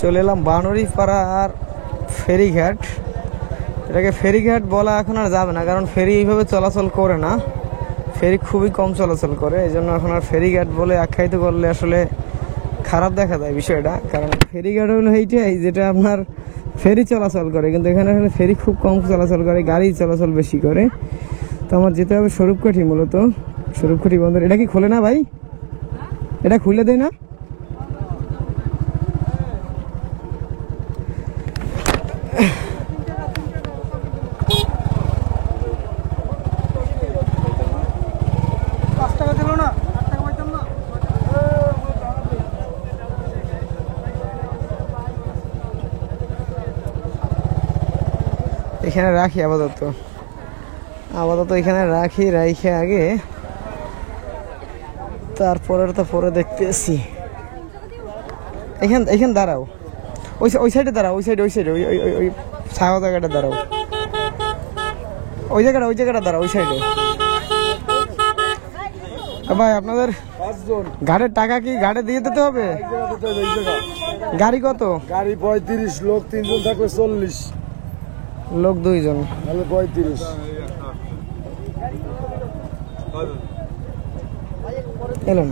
চলে এলাম বানরিপাড়ার ফেরিঘাট। এটাকে ফেরিঘাট বলা এখন আর যাবে না, কারণ ফেরি এইভাবে চলাচল করে না, ফেরি খুবই কম চলাচল করে। এই জন্য এখন আর ফেরিঘাট বলে আখ্যায়িত করলে আসলে খারাপ দেখা যায় বিষয়টা। কারণ ফেরিঘাট হলো এইটাই যেটা আপনার ফেরি চলাচল করে, কিন্তু এখানে আসলে ফেরি খুব কম চলাচল করে, গাড়ি চলাচল বেশি করে। তো আমার যেতে হবে স্বরূপকাঠি, মূলত স্বরূপকাঠি বন্দর। এটা কি খোলে না ভাই? এটা খুলে দেয় না? এখানে রাখি আপাতত এখানে রাখি, রাইখে আগে তারপরের তো পরে দেখতেছি। এখানে দাঁড়াও, ওই সাইডে দাঁড়াও, ওই সাইডে ওই ছায়া জায়গাটা দাঁড়াও, ওই জায়গাটা দাঁড়াও, ওই সাইডে। ভাই আপনাদের ঘাটের টাকা কি ঘাটে দিয়ে দিতে হবে? গাড়ি কত? গাড়ি 35, লোক 3 জন থাকলে 40, লোক 2 জন তাহলে 35। এলেন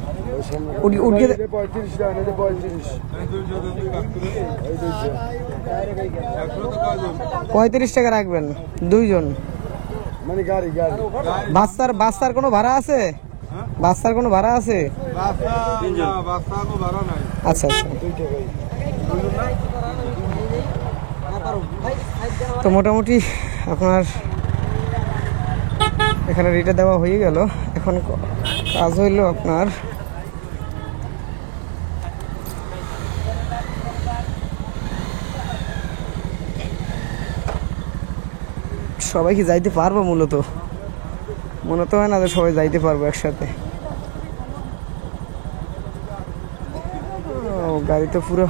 35 টাকা, এটা 35। 35 টাকা রাখবেন 2 জন। মানে গাড়ি বাচ্চার কোনো ভাড়া আছে? বাচ্চার কোনো ভাড়া আছে? আচ্ছা আচ্ছা। তো মোটামুটি আপনার এখানে রিটা দেওয়া হয়ে গেল। এখন কাজ হইল আপনার সবাই কি যাইতে পারবো? মনে তো হয় না যে সবাই যাইতে পারবো একসাথে। গাড়ি তো পুরো